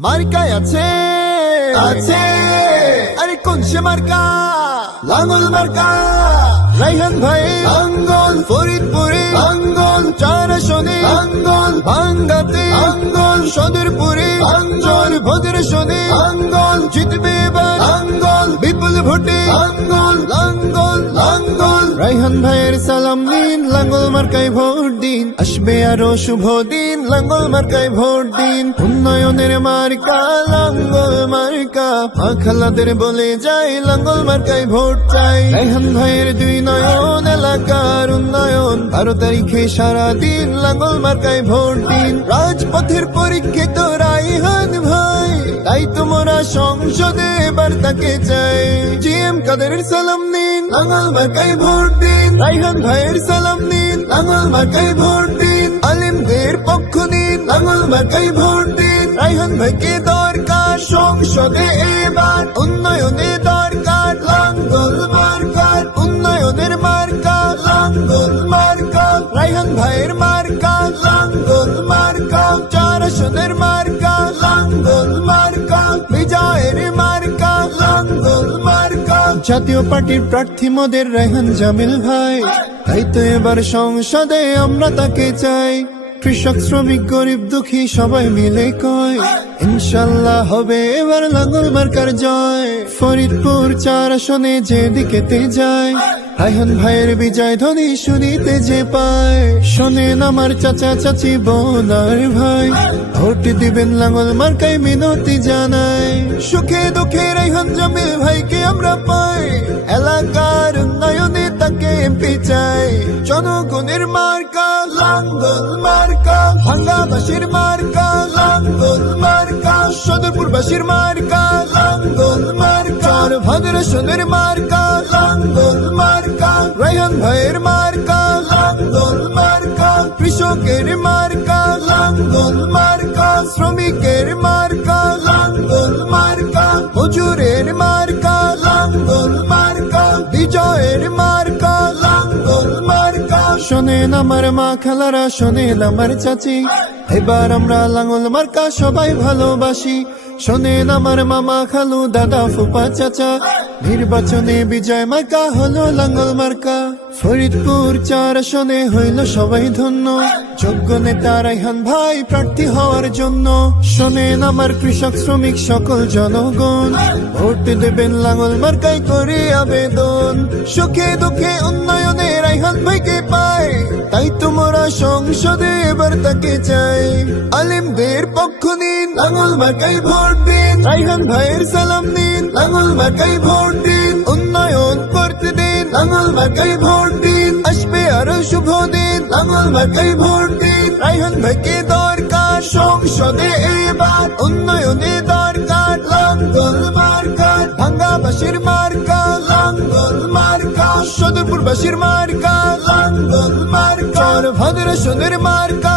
মার্কায় আছে আছে আরে কোন সে মার্কা লাঙ্গল মার্কা রাইহান ভাই আঙ্গল ফরিদপুরে আঙ্গল চার আসনে আঙ্গল ভাঙ্গাতে আঙ্গল সদরপুরে আঙ্গল ভদ্র শোনে আঙ্গল জিতবে এবার আঙ্গল বিপুল ভোটে আঙ্গল লাঙ্গল লাঙ্গল রাইহান ভাইয়ের সালাম নিন লাঙ্গল মার্কায় ভোট দিন আসবে আরো শুভ দিন লাঙ্গল মার্কায় ভোট দিন উন্নয়নের মার্কা লাঙ্গল মার্কা খালাদের বলে যাই লাঙ্গল মার্কায় ভোট চাই রাইহান ভাইয়ের দুই নয়ন এলাকার উন্নয়ন 12 তারিখে সারা দিন লাঙ্গল মার্কায় ভোট দিন রাজপথের পরীক্ষিত রাইহান ভাই তাই তোমরা সংসদে এবার তাকে চাই জিএম কাদেরের সালাম নিন লাঙ্গল মার্কায় ভোট দিন রাইহান ভাইয়ের সালাম নিন লাঙ্গল মার্কায় ভোট দিন আলিমদের পক্ষ নিন লাঙ্গল মার্কায় ভোট দিন রাইহান ভাইকে দরকার সংসদে এবার উন্নয়নে দরকার লাঙ্গল মার্কার উন্নয়নের মার্কা লাঙ্গল মার্কা রাইহান ভাইয়ের মার্কা লাঙ্গল মার্কা চার আসনের মার্কা লাঙ্গল মার্কা বিজয়ের মার্কা লাঙ্গল মার্কা জাতীয় পার্টির প্রার্থী মোদের রায়হান জামিল ভাই তাই তো এবার সংসদে আমরা তাকে চাই কৃষক শ্রমিক গরিব দুঃখী সবাই মিলে কয় ইনশাল্লাহ হবে এবার লাঙ্গল মার্কার জয় ফরিদপুর চার আসনে যেদিকেতে যায় রায়হান ভাইয়ের বিজয় ধ্বনি শুনিতে যে পায় শোনেন আমার চাচা চাচি বোন আর ভাই ভোট দিবেন লাঙ্গল মার্কায় মিনতি জানাই সুখে দুঃখে রায়হান জামিল ভাইকে আমরা পাই এলাকার উন্নয়নে তাকে এমপি চাই জনগণের মার্কা লাঙ্গল মার্কা ভাঙ্গাবাসীর মার্কা লাঙ্গল মার্কা সদরপুরবাসীর মার্কা লাঙ্গল মার্কা ভদ্র সোনের মার্কা লাঙ্গল মার্কা রায়হান ভাইয়ের মার্কা লাঙ্গল মার্কা কৃষকের মার্কা লাঙ্গল মার্কা শ্রমিকের মার্কা লাঙ্গল মার্কা মজুরের মার্কা লাঙ্গল মার্কা বিজয়ের মার্কা লাঙ্গল মার্কা শোনেন আমার মা খালারা শোনেন আমার চাচি এবার আমরা লাঙ্গল মার্কা সবাই ভালোবাসি শোনেন আমার মামা খালু দাদা ফুপা চাচা নির্বাচনে বিজয় মার্কা হলো লাঙ্গল মার্কা ফরিদপুর চার আসনে হইল সবাই ধন্য যোগ্য নেতা রায়হান ভাই প্রার্থী হওয়ার জন্য শোনেন আমার কৃষক শ্রমিক সকল জনগণ ভোট দেবেন লাঙ্গল মার্কায় করে আবেদন সুখে দুঃখে উন্নয়নে রায়হান ভাইকে পায় তাই তোমরা সংসদে এবার তাকে চাই আলিমদের পক্ষ নিন লাঙ্গল মার্কায় ভোট দিন রায়হান ভাইয়ের সালাম নিন লাঙ্গল মার্কায় ভোট দিন উন্নয়ন করতে দিন লাঙ্গল মার্কায় ভোট দিন আসবে আরো শুভ দিন লাঙ্গল মার্কায় ভোট দিন রায়হান ভাইকে দরকার সংসদে এবার উন্নয়নে দরকার লাঙ্গল মার্কা ভাঙ্গাবাসীর মার্কা লাঙ্গল মার্কা সদরপুরবাসীর মার্কা লাঙ্গল মার্কা ভদ্র সোনের মার্কা